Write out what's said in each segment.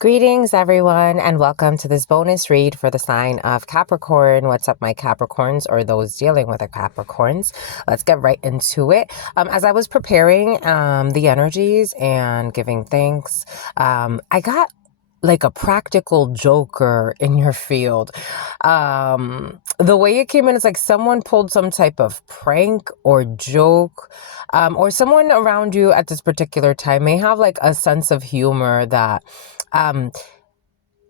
Greetings, everyone, and welcome to this bonus read for the sign of Capricorn. What's up, my Capricorns, or those dealing with the Capricorns? Let's get right into it. As I was preparing the energies and giving thanks, I got like a practical joker in your field. The way it came in is like someone pulled some type of prank or joke, or someone around you at this particular time may have like a sense of humor that um,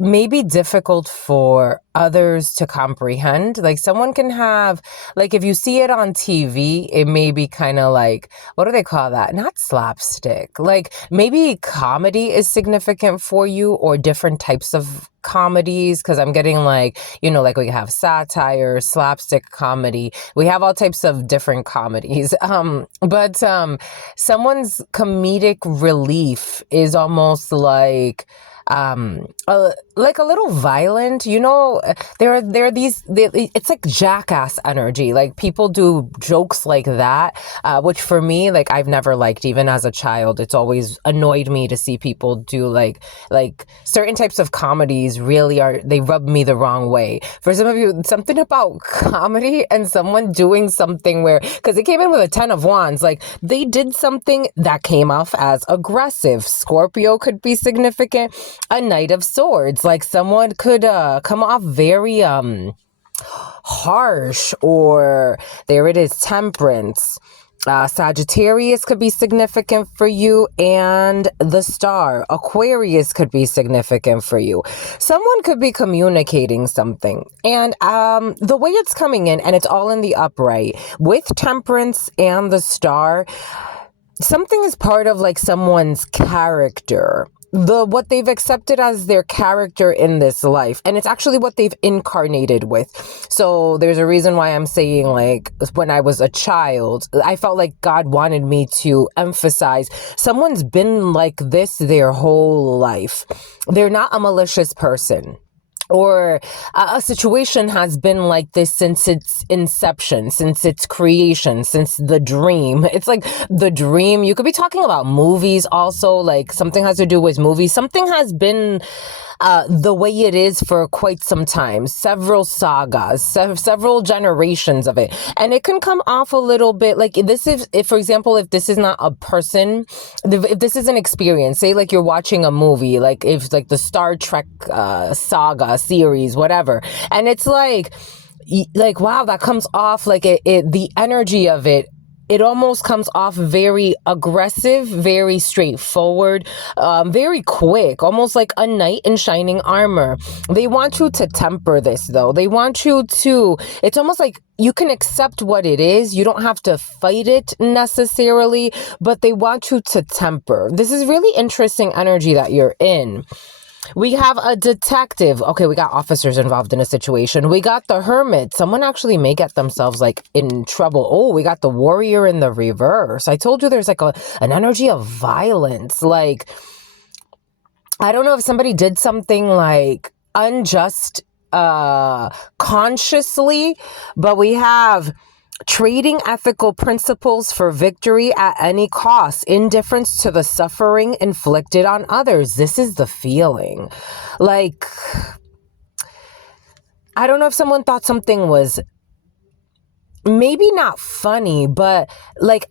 may be difficult for others to comprehend. Like someone can have, like if you see it on TV, it may be kind of like, what do they call that? Not slapstick. Like maybe comedy is significant for you, or different types of comedies, because I'm getting like, like we have satire, slapstick comedy. We have all types of different comedies. But someone's comedic relief is almost like a little violent, there are it's like jackass energy. Like people do jokes like that, which for me, like I've never liked. Even as a child, it's always annoyed me to see people do like certain types of comedies. They rub me the wrong way. For some of you, something about comedy and someone doing something where, because it came in with a 10 of wands, like they did something that came off as aggressive. Scorpio could be significant. A Knight of Swords, like someone could come off very harsh, or there it is, Temperance. Sagittarius could be significant for you, and the Star, Aquarius, could be significant for you. Someone could be communicating something, and the way it's coming in, and it's all in the upright with Temperance and the Star, something is part of like someone's character, what they've accepted as their character in this life, and it's actually what they've incarnated with. So there's a reason why I'm saying, like, when I was a child, I felt like God wanted me to emphasize someone's been like this their whole life. They're not a malicious person, or a situation has been like this since its inception, since its creation, since the dream. It's like the dream. You could be talking about movies also, like something has to do with movies. Something has been the way it is for quite some time, several sagas, several generations of it. And it can come off a little bit like this. If, for example, if this is not a person, if this is an experience, say like you're watching a movie, like if like the Star Trek saga series, whatever, and it's like wow, that comes off like the energy of it almost comes off very aggressive, very straightforward, very quick, almost like a knight in shining armor. They want you to temper this, though. They want you to, it's almost like you can accept what it is. You don't have to fight it necessarily, but they want you to temper. This is really interesting energy that you're in. We have a detective. Okay, we got officers involved in a situation. We got the hermit. Someone actually may get themselves like in trouble. Oh, we got the warrior in the reverse. I told you there's like an energy of violence. Like, I don't know if somebody did something like unjust consciously, but we have trading ethical principles for victory at any cost, indifference to the suffering inflicted on others. This is the feeling. Like, I don't know if someone thought something was maybe not funny, but like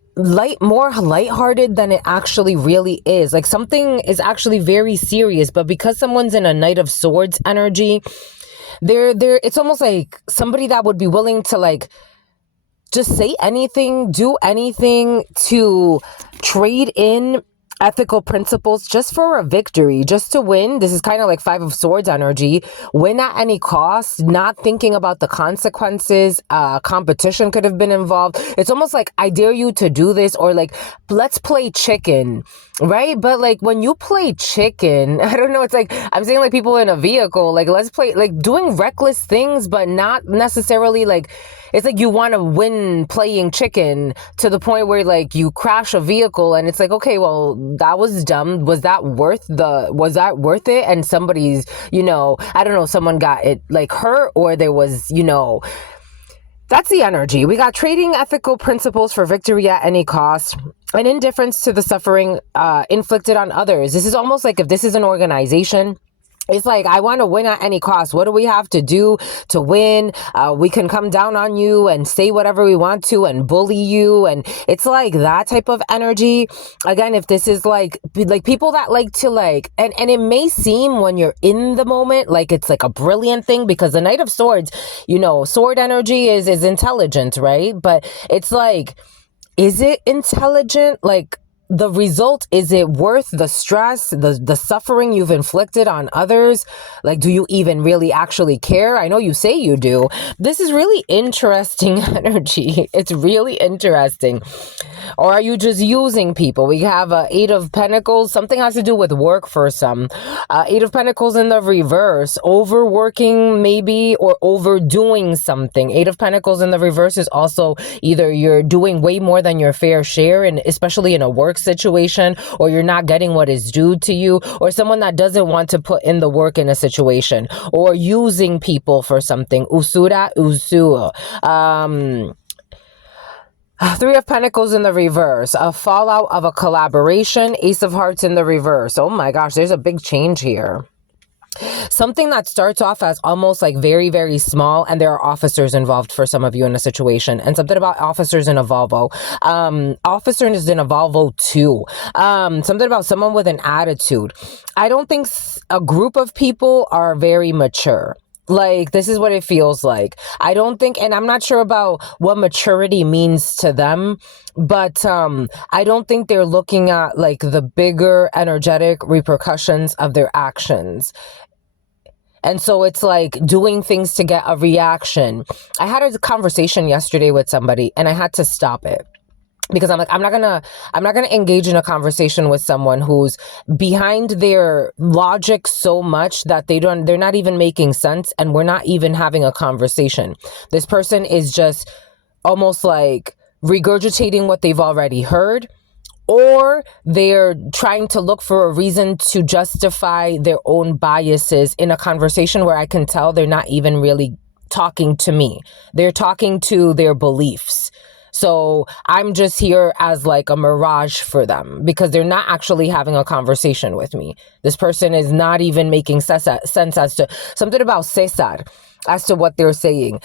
more lighthearted than it actually really is. Like something is actually very serious, but because someone's in a Knight of Swords energy, it's almost like somebody that would be willing to like just say anything, do anything to trade in ethical principles just for a victory, just to win. This is kind of like Five of Swords energy. Win at any cost, not thinking about the consequences. Competition could have been involved. It's almost like, I dare you to do this, or like, let's play chicken, right? But like when you play chicken, I don't know, it's like, I'm saying like people in a vehicle, like let's play, like doing reckless things, but not necessarily like, it's like you want to win playing chicken to the point where like you crash a vehicle and it's like, okay, well, that was dumb. Was that worth it? And somebody's, I don't know, someone got it like hurt, or there was, That's the energy. We got trading ethical principles for victory at any cost, and indifference to the suffering inflicted on others. This is almost like if this is an organization. It's like, I want to win at any cost. What do we have to do to win? We can come down on you and say whatever we want to and bully you. And it's like that type of energy. Again, if this is like people that like to and it may seem when you're in the moment, like it's like a brilliant thing, because the Knight of Swords, sword energy is intelligent, right? But it's like, is it intelligent? Like, the result, is it worth the stress, the suffering you've inflicted on others? Like, do you even really actually care? I know you say you do. This is really interesting energy. It's really interesting. Or are you just using people? We have Eight of Pentacles. Something has to do with work for some. Eight of Pentacles in the reverse. Overworking maybe, or overdoing something. Eight of Pentacles in the reverse is also either you're doing way more than your fair share, and especially in a work situation, or you're not getting what is due to you, or someone that doesn't want to put in the work in a situation, or using people for something. Usura, usua. Three of Pentacles in the reverse, a fallout of a collaboration. Ace of Hearts in the reverse. Oh my gosh, there's a big change here. Something that starts off as almost like very, very small, and there are officers involved for some of you in a situation, and something about officers in a Volvo. Officers in a Volvo too. Something about someone with an attitude. I don't think a group of people are very mature. Like, this is what it feels like. I don't think, and I'm not sure about what maturity means to them, but I don't think they're looking at like the bigger energetic repercussions of their actions. And so it's like doing things to get a reaction. I had a conversation yesterday with somebody, and I had to stop it. Because I'm like, I'm not gonna engage in a conversation with someone who's behind their logic so much that they're not even making sense, and we're not even having a conversation. This person is just almost like regurgitating what they've already heard, or they're trying to look for a reason to justify their own biases in a conversation where I can tell they're not even really talking to me. They're talking to their beliefs. So I'm just here as like a mirage for them, because they're not actually having a conversation with me. This person is not even making sense as to something about Cesar, as to what they're saying.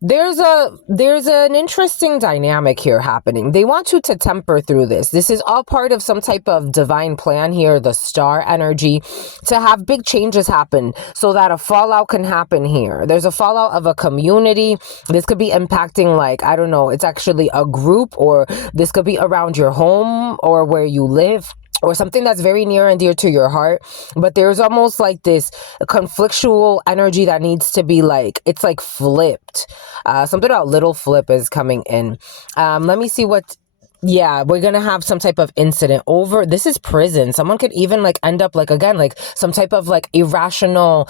There's an interesting dynamic here happening. They want you to temper through this. This is all part of some type of divine plan here, the star energy, to have big changes happen so that a fallout can happen here. There's a fallout of a community. This could be impacting, like, I don't know, it's actually a group, or this could be around your home or where you live, or something that's very near and dear to your heart. But there's almost like this conflictual energy that needs to be like, it's like flipped. Something about little flip is coming in. Let me see what... Yeah, we're going to have some type of incident over... This is prison. Someone could even like end up like, again, like some type of like irrational,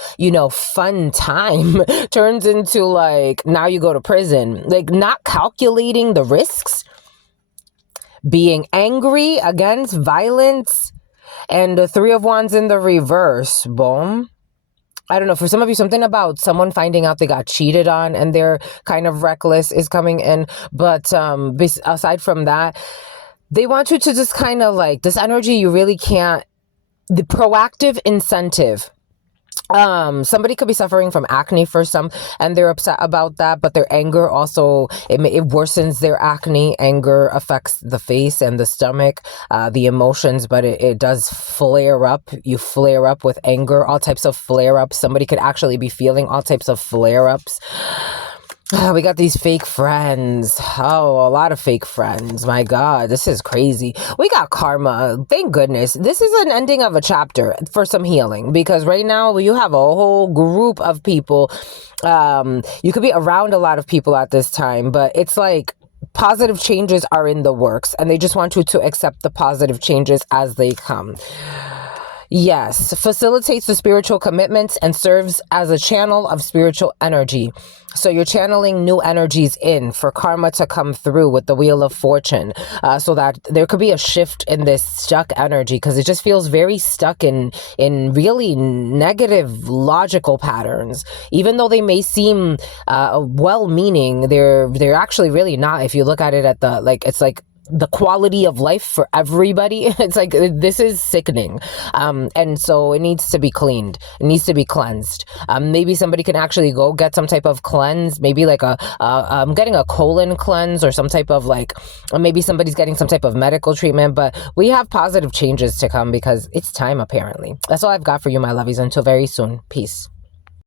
fun time turns into like, now you go to prison. Like, not calculating the risks. Being angry against violence, and the Three of Wands in the reverse. Boom. I don't know, for some of you, something about someone finding out they got cheated on and they're kind of reckless is coming in. But aside from that, they want you to just kind of like, this energy, you really can't... The proactive incentive. Somebody could be suffering from acne for some, and they're upset about that, but their anger also, it worsens their acne. Anger affects the face and the stomach, the emotions, but it does flare up. You flare up with anger, all types of flare-ups. Somebody could actually be feeling all types of flare-ups. We got these fake friends. Oh, a lot of fake friends. My God, this is crazy. We got karma. Thank goodness. This is an ending of a chapter for some healing, because right now you have a whole group of people. You could be around a lot of people at this time, but it's like positive changes are in the works, and they just want you to accept the positive changes as they come. Yes, facilitates the spiritual commitments and serves as a channel of spiritual energy. So you're channeling new energies in for karma to come through with the Wheel of Fortune, so that there could be a shift in this stuck energy, because it just feels very stuck in really negative logical patterns. Even though they may seem well-meaning, they're actually really not. If you look at it at the it's like the quality of life for everybody, it's like this is sickening, and so it needs to be cleaned, it needs to be cleansed. Maybe somebody can actually go get some type of cleanse, maybe like I'm getting a colon cleanse or some type of maybe somebody's getting some type of medical treatment, but we have positive changes to come because it's time. Apparently, that's all I've got for you, my lovies. Until very soon, peace.